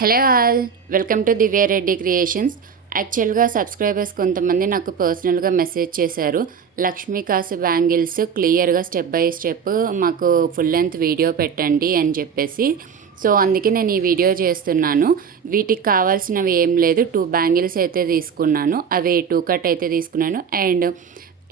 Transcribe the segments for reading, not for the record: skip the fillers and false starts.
Hello all, welcome to Divya Reddy creations. యాక్చువల్గా subscribers కొంతమంది నాకు పర్సనల్గా మెసేజ్ చేశారు. లక్ష్మీ కాసు బ్యాంగిల్స్ క్లియర్గా స్టెప్ బై స్టెప్ మాకు ఫుల్ లెంత్ వీడియో పెట్టండి అని చెప్పేసి. సో అందుకే నేను ఈ వీడియో చేస్తున్నాను. వీటికి కావాల్సినవి ఏం లేదు, 2 బ్యాంగిల్స్ అయితే తీసుకున్నాను. అవి 2 కట్ అయితే తీసుకున్నాను and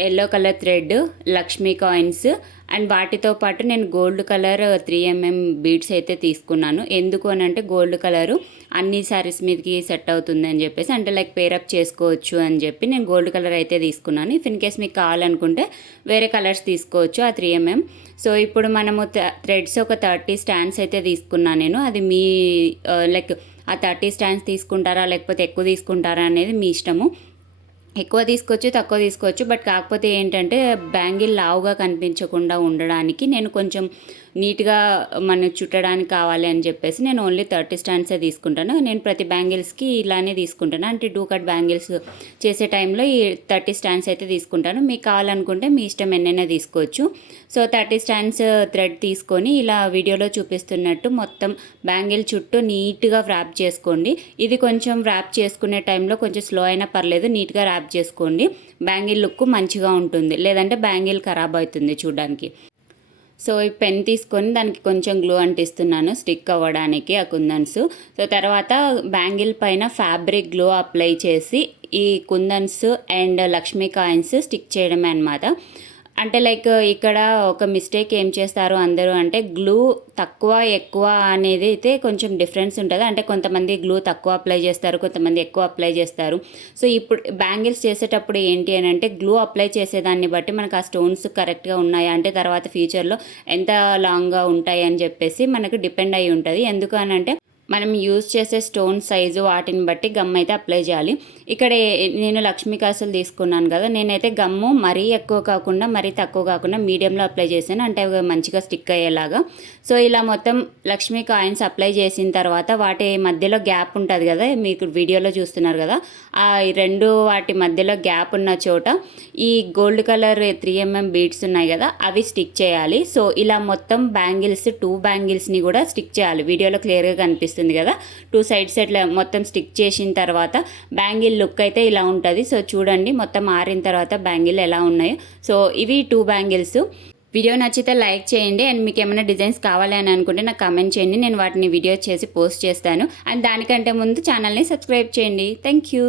yellow colour thread, Lakshmi coins and వాటితో పాటు నేను గోల్డ్ కలర్ 3mm బీడ్స్ అయితే తీసుకున్నాను. ఎందుకు అని అంటే గోల్డ్ కలరు అన్ని శారీస్ మీదకి సెట్ అవుతుంది అని చెప్పేసి, అంటే లైక్ పేరప్ చేసుకోవచ్చు అని చెప్పి నేను గోల్డ్ కలర్ అయితే తీసుకున్నాను. ఇఫ్ ఇన్ కేస్ మీకు కావాలనుకుంటే వేరే కలర్స్ తీసుకోవచ్చు ఆ 3mm. సో ఇప్పుడు మనము థ్రెడ్స్ ఒక 30 స్టాండ్స్ అయితే తీసుకున్నాను నేను. అది మీ లైక్ ఆ 30 స్టాండ్స్ తీసుకుంటారా లేకపోతే ఎక్కువ తీసుకుంటారా అనేది మీ ఇష్టము. ఎక్కువ తీసుకోవచ్చు, తక్కువ తీసుకోవచ్చు. బట్ కాకపోతే ఏంటంటే బ్యాంగిల్ లావుగా కనిపించకుండా ఉండడానికి నేను కొంచెం నీట్గా మనం చుట్టడానికి కావాలి అని చెప్పేసి నేను ఓన్లీ 30 స్టాండ్సే తీసుకుంటాను. నేను ప్రతి బ్యాంగిల్స్కి ఇలానే తీసుకుంటాను. అంటే 2 కట్ బ్యాంగిల్స్ చేసే టైంలో ఈ 30 స్టాండ్స్ అయితే తీసుకుంటాను. మీకు కావాలనుకుంటే మీ ఇష్టం ఎన్నైనా తీసుకోవచ్చు. సో 30 స్టాండ్స్ థ్రెడ్ తీసుకొని ఇలా వీడియోలో చూపిస్తున్నట్టు మొత్తం బ్యాంగిల్ చుట్టూ నీట్గా ర్యాప్ చేసుకోండి. ఇది కొంచెం ర్యాప్ చేసుకునే టైంలో కొంచెం స్లో అయినా పర్లేదు, నీట్గా ర్యాప్ చేసుకోండి. బ్యాంగిల్ లుక్ మంచిగా ఉంటుంది, లేదంటే బ్యాంగిల్ ఖరాబ్ అవుతుంది చూడడానికి. సో ఈ పెన్ తీసుకొని దానికి కొంచెం గ్లూ అంటిస్తున్నాను స్టిక్ అవ్వడానికి ఆ కుందన్స్. సో తర్వాత బ్యాంగిల్ పైన ఫ్యాబ్రిక్ గ్లూ అప్లై చేసి ఈ కుందన్స్ అండ్ లక్ష్మీ కాయిన్స్ స్టిక్ చేయడమే అనమాట. అంటే లైక్ ఇక్కడ ఒక మిస్టేక్ ఏం చేస్తారు అందరూ అంటే గ్లూ తక్కువ ఎక్కువ అనేది అయితే కొంచెం డిఫరెన్స్ ఉంటుంది. అంటే కొంతమంది గ్లూ తక్కువ అప్లై చేస్తారు, కొంతమంది ఎక్కువ అప్లై చేస్తారు. సో ఇప్పుడు బ్యాంగిల్స్ చేసేటప్పుడు ఏంటి అని అంటే గ్లూ అప్లై చేసేదాన్ని బట్టి మనకు ఆ స్టోన్స్ కరెక్ట్గా ఉన్నాయా అంటే తర్వాత ఫ్యూచర్లో ఎంత లాంగ్గా ఉంటాయి అని చెప్పేసి మనకు డిపెండ్ అయి ఉంటుంది. ఎందుకు అని అంటే మనం యూజ్ చేసే స్టోన్ సైజు వాటిని బట్టి గమ్ అయితే అప్లై చేయాలి. ఇక్కడ నేను లక్ష్మీ కాసులు తీసుకున్నాను కదా, నేనైతే గమ్ము మరీ ఎక్కువ కాకుండా మరీ తక్కువ కాకుండా మీడియంలో అప్లై చేశాను, అంటే అవి మంచిగా స్టిక్ అయ్యేలాగా. సో ఇలా మొత్తం లక్ష్మీ కాయిన్స్ అప్లై చేసిన తర్వాత వాటి మధ్యలో గ్యాప్ ఉంటుంది కదా, మీకు వీడియోలో చూస్తున్నారు కదా, ఆ 2 వాటి మధ్యలో గ్యాప్ ఉన్న చోట ఈ గోల్డ్ కలర్ 3mm బీడ్స్ ఉన్నాయి కదా అవి స్టిక్ చేయాలి. సో ఇలా మొత్తం బ్యాంగిల్స్ 2 బ్యాంగిల్స్ని కూడా స్టిక్ చేయాలి. వీడియోలో క్లియర్గా కనిపిస్తుంది కదా, 2 సైడ్స్ ఇట్లా మొత్తం స్టిక్ చేసిన తర్వాత బ్యాంగిల్ లుక్ అయితే ఇలా ఉంటుంది. సో చూడండి మొత్తం ఆరిన తర్వాత బ్యాంగిల్ ఎలా ఉన్నాయో. సో ఇవి 2 బ్యాంగిల్స్. వీడియో నచ్చితే లైక్ చేయండి అండ్ మీకు ఏమైనా డిజైన్స్ కావాలి అని అనుకుంటే నాకు కామెంట్ చేయండి, నేను వాటిని వీడియో చేసి పోస్ట్ చేస్తాను. అండ్ దానికంటే ముందు ఛానల్ని సబ్స్క్రైబ్ చేయండి. Thank you.